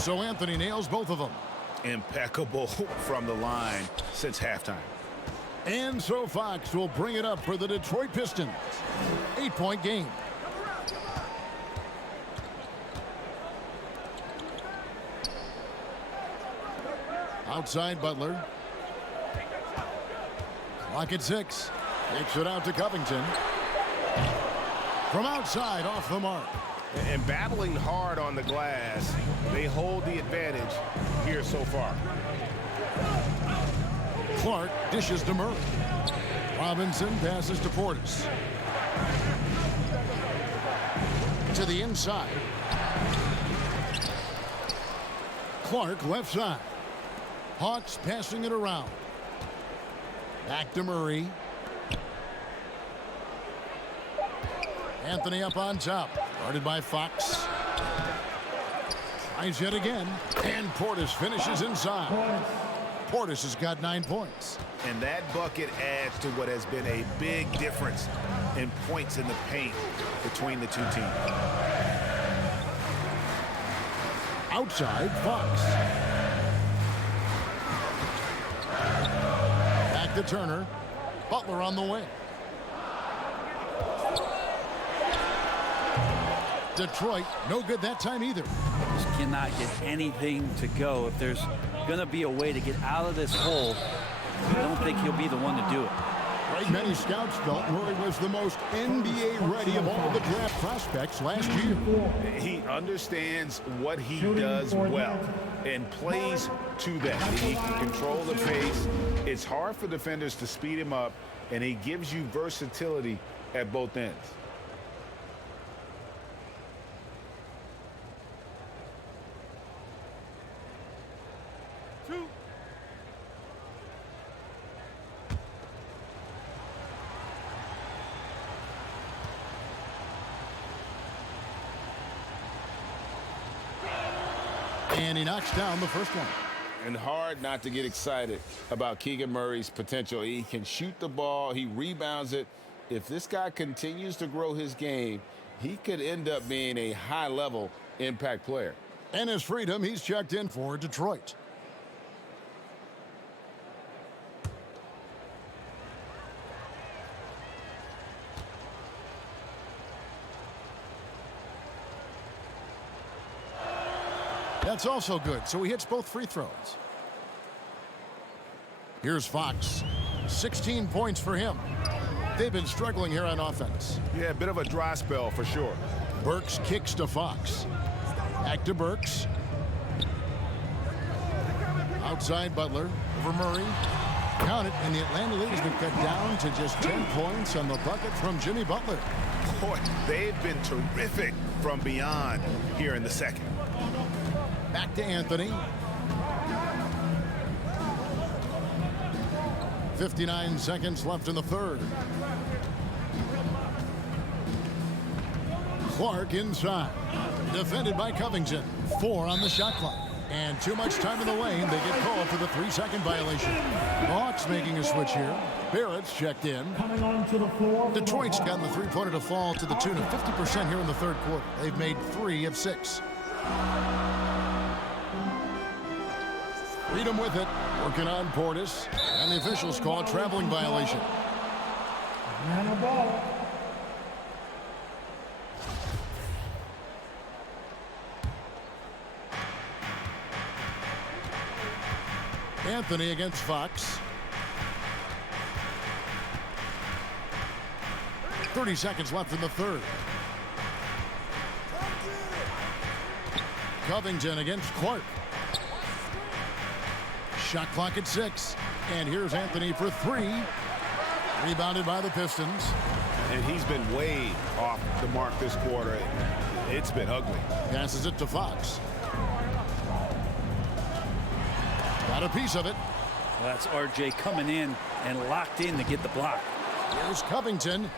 So Anthony nails both of them. Impeccable from the line since halftime. And so Fox will bring it up for the Detroit Pistons. 8-point game. Outside Butler. Clock at 6. Takes it out to Covington. From outside, off the mark. And battling hard on the glass, they hold the advantage here so far. Clark dishes to Murray. Robinson passes to Portis. To the inside. Clark left side. Hawks passing it around. Back to Murray. Anthony up on top. Guarded by Fox. Tries yet again. And Portis finishes inside. Portis has got 9 points. And that bucket adds to what has been a big difference in points in the paint between the two teams. Outside, Fox. Back to Turner. Butler on the wing. Detroit, no good that time either. Just cannot get anything to go. If there's going to be a way to get out of this hole, I don't think he'll be the one to do it. Right, many scouts felt Murray was the most NBA ready of all the draft prospects last year. He understands what he does well and plays to that. He can control the pace. It's hard for defenders to speed him up, and he gives you versatility at both ends. And he knocks down the first one. And hard not to get excited about Keegan Murray's potential. He can shoot the ball. He rebounds it. If this guy continues to grow his game, he could end up being a high-level impact player. And his freedom, he's checked in for Detroit. That's also good, so he hits both free throws. Here's Fox. 16 points for him. They've been struggling here on offense. Yeah, a bit of a dry spell for sure. Burks kicks to Fox. Back to Burks. Outside Butler. Over Murray. Count it, and the Atlanta lead has been cut down to just 10 points on the bucket from Jimmy Butler. Boy, they've been terrific from beyond here in the second. Back to Anthony. 59 seconds left in the third. Clark inside. Defended by Covington. 4 on the shot clock. And too much time in the lane. They get called for the 3-second violation. Hawks making a switch here. Barrett's checked in. Coming onto the floor. Detroit's gotten the three-pointer to fall to the tune of 50% here in the third quarter. They've made 3 of 6. Freedom with it. Working on Portis. And the officials call a traveling violation. And a ball. Anthony against Fox. 30 seconds left in the third. Covington against Clark. Shot clock at 6. And here's Anthony for 3. Rebounded by the Pistons. And he's been way off the mark this quarter. It's been ugly. Passes it to Fox. Got a piece of it. Well, that's RJ coming in and locked in to get the block. Here's Covington.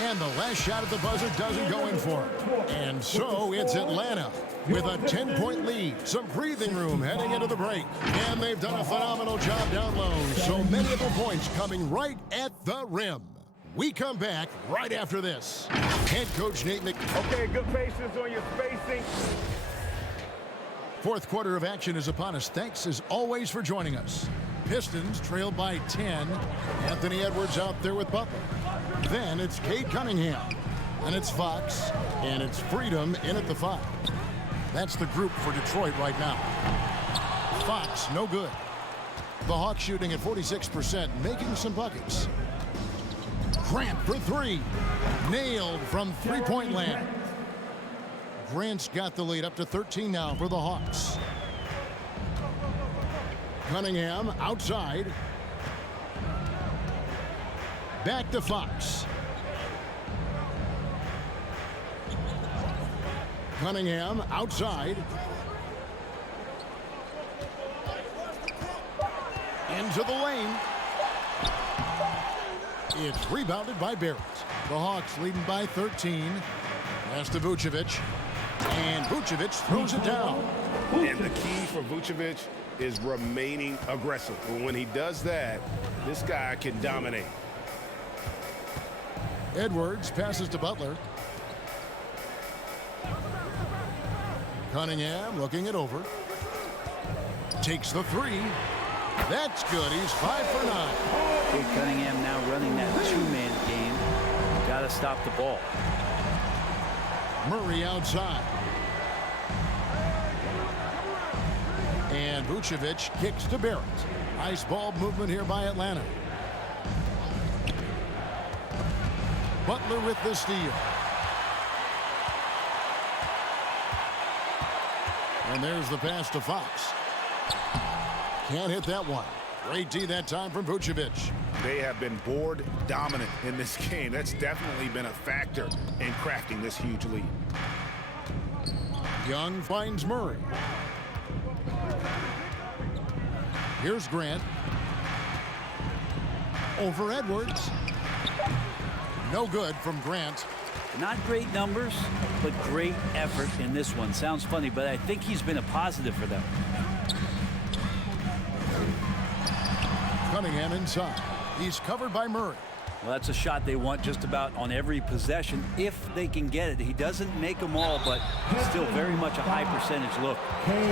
And the last shot at the buzzer doesn't go in for him. And so it's Atlanta with a 10-point lead. Some breathing room heading into the break. And they've done a phenomenal job down low. So many of the points coming right at the rim. We come back right after this. Head coach Nate McMillan. Okay, good patience on your spacing. Fourth quarter of action is upon us. Thanks as always for joining us. Pistons trailed by 10. Anthony Edwards out there with Butler. Then it's Cade Cunningham. And it's Fox. And it's Freedom in at the 5. That's the group for Detroit right now. Fox, no good. The Hawks shooting at 46%, making some buckets. Grant for 3. Nailed from three-point land. Grant's got the lead up to 13 now for the Hawks. Cunningham outside. Back to Fox. Cunningham outside. Into the lane. It's rebounded by Barrett. The Hawks leading by 13. Pass to Vucevic. And Vucevic throws it down. And the key for Vucevic is remaining aggressive. And when he does that, this guy can dominate. Edwards passes to Butler. Cunningham looking it over. Takes the 3. That's good. He's 5 for 9. Cade Cunningham now running that two-man game. Got to stop the ball. Murray outside. And Vucevic kicks to Barrett. Nice ball movement here by Atlanta. Butler with the steal. And there's the pass to Fox. Can't hit that one. Great D that time from Vucevic. They have been board dominant in this game. That's definitely been a factor in crafting this huge lead. Young finds Murray. Here's Grant. Over Edwards. No good from Grant. Not great numbers, but great effort in this one. Sounds funny, but I think he's been a positive for them. Cunningham inside. He's covered by Murray. Well, that's a shot they want just about on every possession if they can get it. He doesn't make them all, but still very much a high percentage look.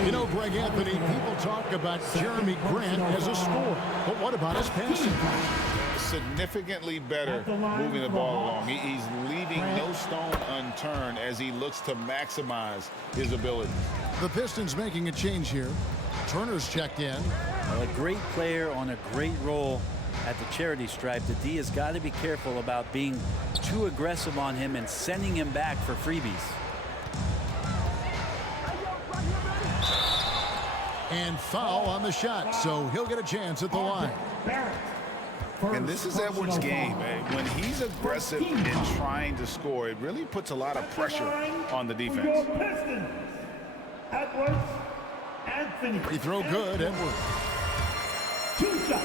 You know, Greg Anthony, people talk about Jeremy Grant as a scorer, but what about his passing? Significantly better moving the ball along. He's leaving no stone unturned as he looks to maximize his abilities. The Pistons making a change here. Turner's checked in. Well, a great player on a great role at the charity stripe. The D has got to be careful about being too aggressive on him and sending him back for freebies. And foul on the shot, so he'll get a chance at the line. And this is Edwards' game. When he's aggressive in trying to score, it really puts a lot of pressure on the defense. Edwards, Anthony. Free throw good, Edwards. 2 shots.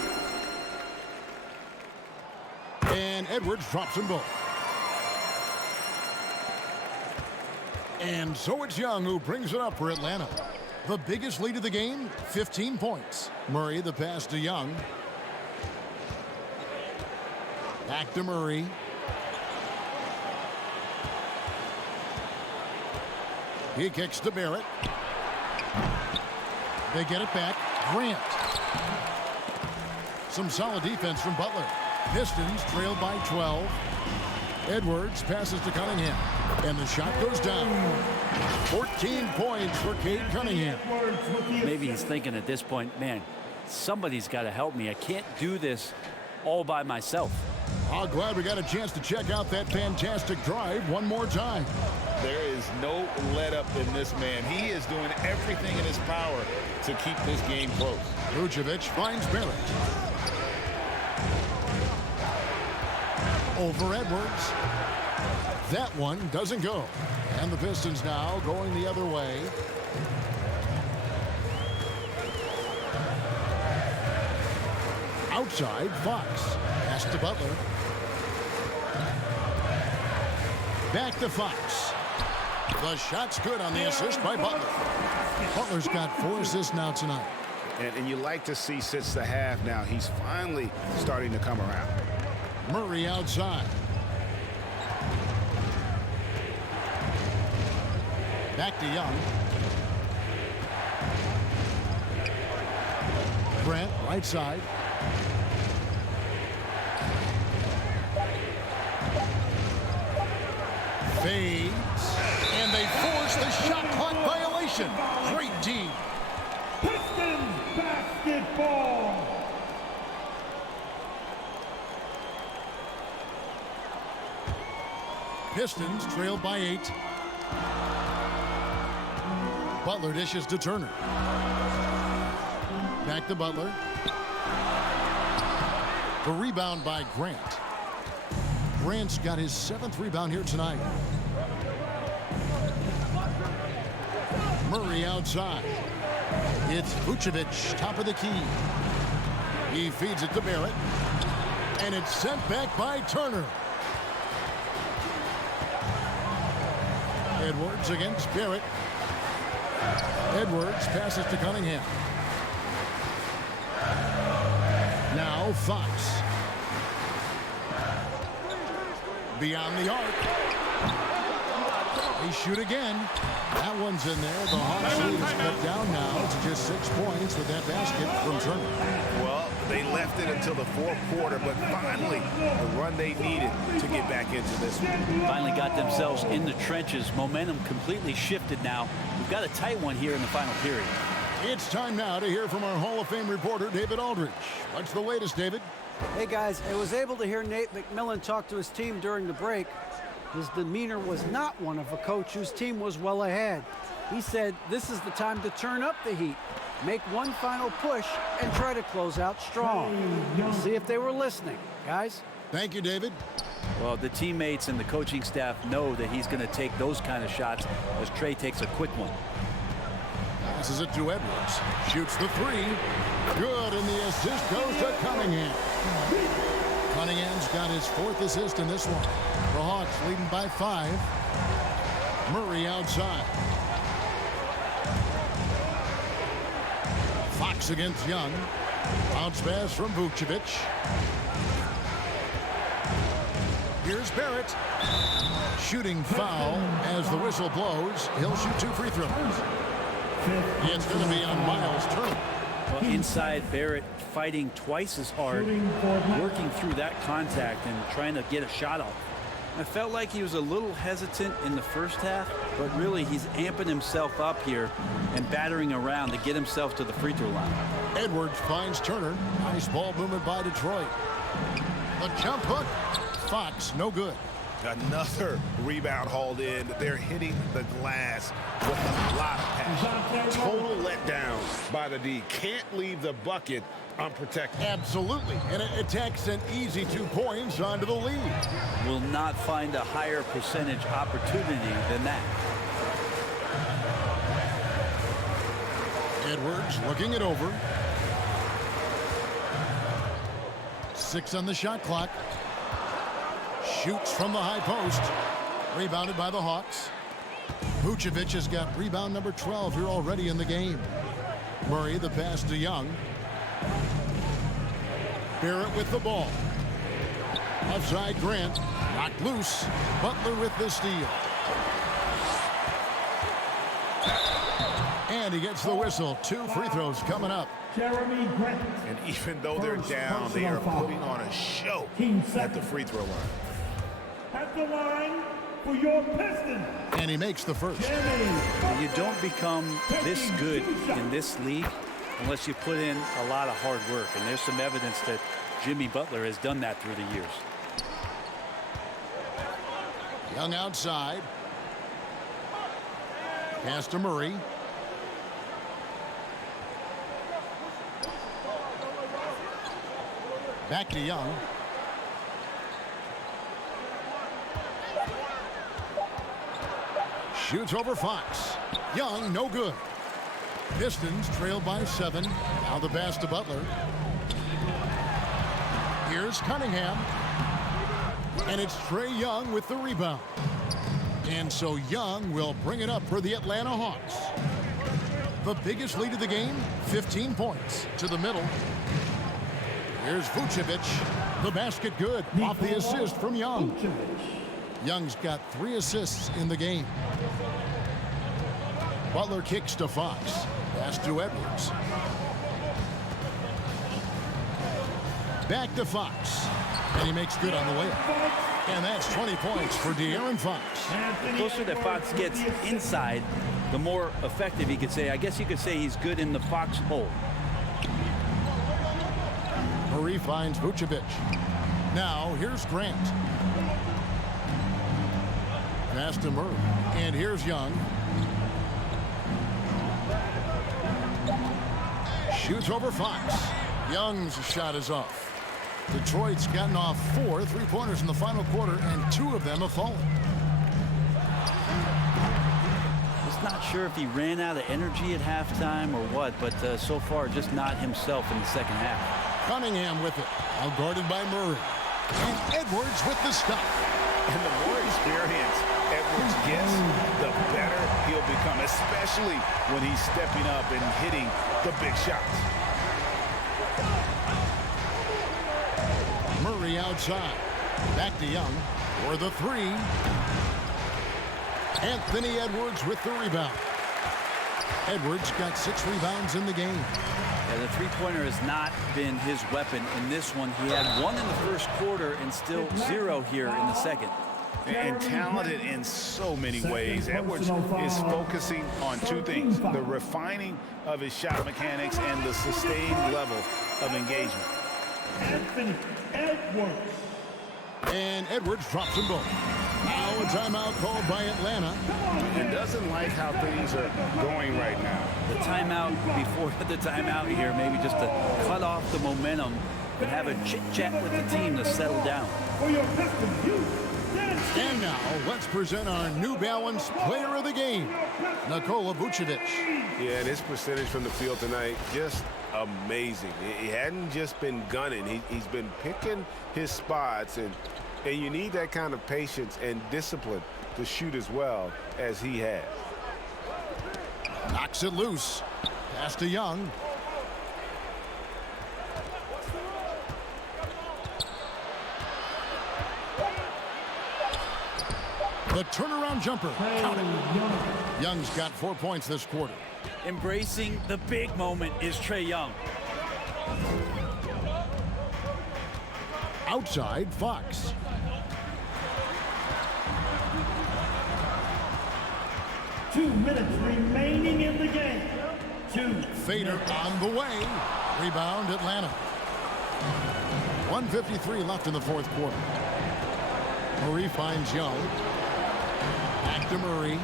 And Edwards drops them both. And so it's Young who brings it up for Atlanta. The biggest lead of the game, 15 points. Murray the pass to Young. Back to Murray. He kicks to Barrett. They get it back. Grant. Some solid defense from Butler. Pistons trailed by 12. Edwards passes to Cunningham. And the shot goes down. 14 points for Cade Cunningham. Maybe he's thinking at this point, man, somebody's got to help me. I can't do this all by myself. Oh, glad we got a chance to check out that fantastic drive one more time. There is no let up in this man. He is doing everything in his power to keep this game close. Vucevic finds Barrett. Over Edwards. That one doesn't go. And the Pistons now going the other way. Outside, Fox. Pass to Butler. Back to Fox. The shot's good on the assist by Butler. Butler's got 4 assists now tonight. And you like to see since the half now, he's finally starting to come around. Murray outside. Back to Young. Grant, right side. Fades. And they force the shot clock violation. Great D. Pistons basketball. Pistons trail by 8. Butler dishes to Turner. Back to Butler. The rebound by Grant. Grant's got his 7th rebound here tonight. Murray outside. It's Vucevic, top of the key. He feeds it to Barrett. And it's sent back by Turner. Edwards against Barrett. Edwards passes to Cunningham. Now Fox. Beyond the arc. They shoot again. That one's in there. The Hawks lead is cut down now to just 6 points with that basket from Turner. Well, they left it until the 4th quarter, but finally the run they needed to get back into this one. Finally got themselves in the trenches. Momentum completely shifted now. We've got a tight one here in the final period. It's time now to hear from our Hall of Fame reporter, David Aldridge. What's the latest, David? Hey, guys. I was able to hear Nate McMillan talk to his team during the break. His demeanor was not one of a coach whose team was well ahead. He said this is the time to turn up the heat, make one final push, and try to close out strong. We'll see if they were listening, guys. Thank you, David. Well, the teammates and the coaching staff know that he's going to take those kind of shots as Trey takes a quick one. Passes it to Edwards. Shoots the 3. Good, and the assist goes to Cunningham. Cunningham's got his 4th assist in this one. The Hawks leading by 5. Murray outside. Fox against Young. Bounce pass from Vucevic. Here's Barrett. Shooting foul as the whistle blows. He'll shoot 2 free throws. It's going to be on Miles Turner. Well, inside, Barrett fighting twice as hard, working through that contact and trying to get a shot off. I felt like he was a little hesitant in the first half, but really he's amping himself up here and battering around to get himself to the free throw line. Edwards finds Turner. Nice ball movement by Detroit. The jump hook. Fox, no good. Another rebound hauled in. They're hitting the glass with a lot of passion. Total letdown by the D. Can't leave the bucket unprotected. Absolutely. And it attacks an easy 2 points onto the lead. Will not find a higher percentage opportunity than that. Edwards looking it over. 6 on the shot clock. Shoots from the high post. Rebounded by the Hawks. Vucevic has got rebound number 12 here already in the game. Murray the pass to Young. Barrett with the ball. Outside Grant. Knocked loose. Butler with the steal. And he gets the whistle. 2 free throws coming up. Jeremy Grant. And even though they're down, they are putting on a show at the free throw line. At the line for your Pistons. And he makes the first. You don't become this good in this league unless you put in a lot of hard work. And there's some evidence that Jimmy Butler has done that through the years. Young outside. Pass to Murray. Back to Young. Shoots over Fox. Young, no good. Pistons trail by 7. Now the pass to Butler. Here's Cunningham. And it's Trae Young with the rebound. And so Young will bring it up for the Atlanta Hawks. The biggest lead of the game, 15 points to the middle. Here's Vucevic. The basket good off the assist from Young. Young's got 3 assists in the game. Butler kicks to Fox. Pass to Edwards. Back to Fox. And he makes good on the layup. And that's 20 points for De'Aaron Fox. The closer that Fox gets inside, the more effective he could say. I guess you could say he's good in the Fox hole. Murray finds Vucevic. Now here's Grant. Pass to Murray. And here's Young. Shoots over Fox. Young's shot is off. Detroit's gotten off 4 3-pointers in the final quarter, and 2 of them have fallen. Just not sure if he ran out of energy at halftime or what, but so far just not himself in the second half. Cunningham with it, now guarded by Murray. And Edwards with the stop. And the more experience Edwards gets, the better he'll become, especially when he's stepping up and hitting the big shots. Murray outside. Back to Young for the 3. Anthony Edwards with the rebound. Edwards got 6 rebounds in the game. Yeah, the three-pointer has not been his weapon in this one. He had 1 in the first quarter and still 0 here in the second. And talented in so many ways. Edwards is focusing on 2 things: the refining of his shot mechanics and the sustained level of engagement. Anthony Edwards. And Edwards drops them both. Now a timeout called by Atlanta. And doesn't like how things are going right now. The timeout before the timeout here, maybe just to cut off the momentum and have a chit-chat with the team to settle down. For your Pistons, you. And now let's present our New Balance player of the game, Nikola Vucevic. Yeah, and his percentage from the field tonight, just amazing. He hadn't just been gunning. He's been picking his spots, and you need that kind of patience and discipline to shoot as well as he has. Knocks it loose. Pass to Young. The turnaround jumper. Young's got 4 points this quarter. Embracing the big moment is Trae Young. Outside, Fox. Two minutes remaining in the game. Fader on the way. Rebound, Atlanta. 1:53 left in the fourth quarter. Murray finds Young. Back to Murray.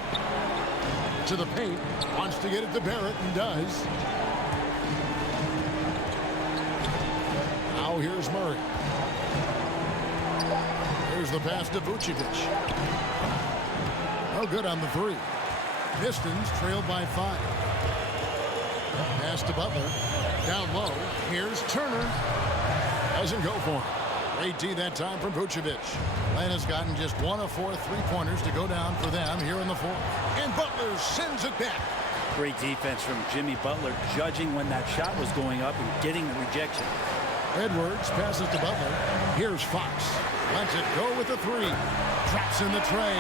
To the paint. Wants to get it to Barrett and does. Now here's Murray. Here's the pass to Vucevic. No good on the 3. Pistons trailed by 5. Pass to Butler. Down low. Here's Turner. Doesn't go for him. Great D that time from Vucevic. Atlanta's gotten just 1 of 4 3-pointers to go down for them here in the fourth. And Butler sends it back. Great defense from Jimmy Butler, judging when that shot was going up and getting the rejection. Edwards passes to Butler. Here's Fox. Lets it go with the 3. Traps in the tray.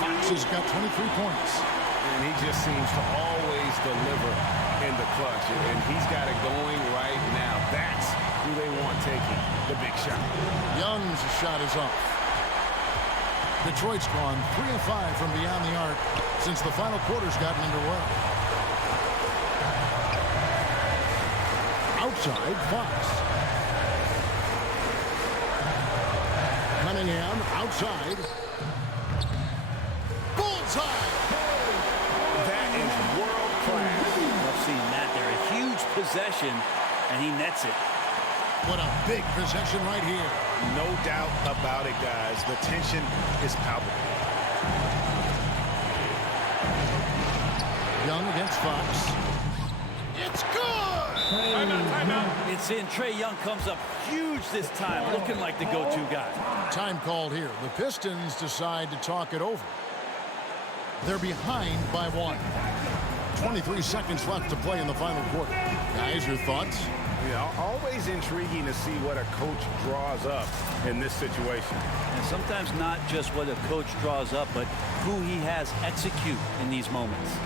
Fox has got 23 points. And he just seems to always deliver in the clutch. And he's got it going right now. That's who they want taking the big shot. Young's shot is off. Detroit's gone 3 of 5 from beyond the arc since the final quarter's gotten underway. Outside, Fox. Cunningham outside. Bullseye! That is world class. Love seeing that there. A huge possession, and he nets it. What a big possession right here. No doubt about it, guys. The tension is palpable. Young against Fox. It's good! It's in. Trae Young comes up huge this time, looking like the go-to guy. Time called here. The Pistons decide to talk it over. They're behind by 1. 23 seconds left to play in the final quarter. Guys, your thoughts? Yeah, always intriguing to see what a coach draws up in this situation. And sometimes not just what a coach draws up, but who he has execute in these moments.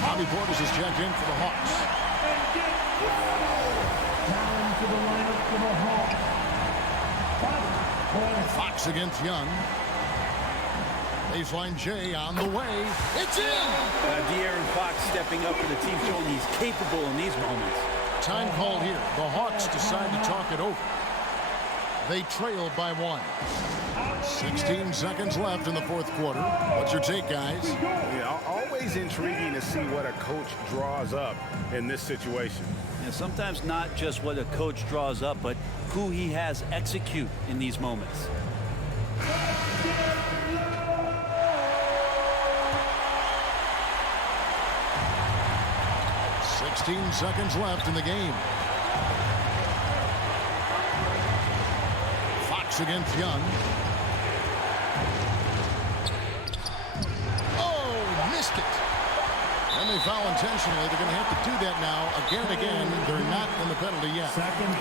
Bobby Portis is checked in for the Hawks. Down to the lineup for the Hawks. Fox against Young. Baseline J on the way. It's in! De'Aaron Fox stepping up for the team, showing he's capable in these moments. Time called here. The Hawks decide to talk it over. They trail by 1. 16 seconds left in the fourth quarter. What's your take, guys? Yeah, always intriguing to see what a coach draws up in this situation. And sometimes not just what a coach draws up, but who he has execute in these moments. 16 seconds left in the game. Fox against Young. Oh, missed it. And they foul intentionally. They're going to have to do that now again and again. They're not in the penalty yet.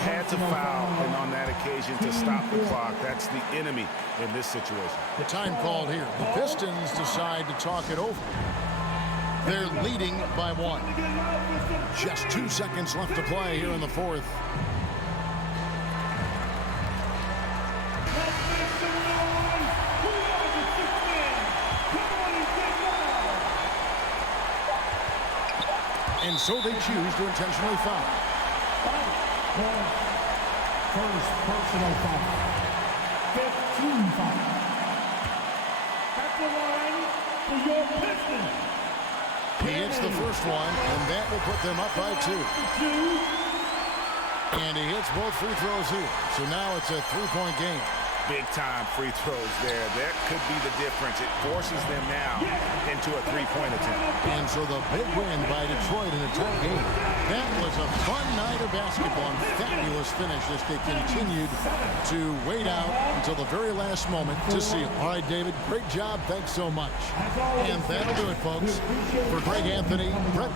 Had to foul, and on that occasion to stop the clock. That's the enemy in this situation. The time called here. The Pistons decide to talk it over. They're leading by 1. Just 2 seconds left to play here in the fourth. And so they choose to intentionally foul. First personal foul. 15 foul. At the line for your Pistons. He hits the first one, and that will put them up by 2. And he hits both free throws here. So now it's a 3-point game. Big-time free throws there. That could be the difference. It forces them now into a 3-point attempt. And so the big win by Detroit in a tight game. That was a fun night of basketball and fabulous finish as they continued to wait out until the very last moment to see. All right, David, great job. Thanks so much. And that'll do it, folks. For Greg Anthony, Brett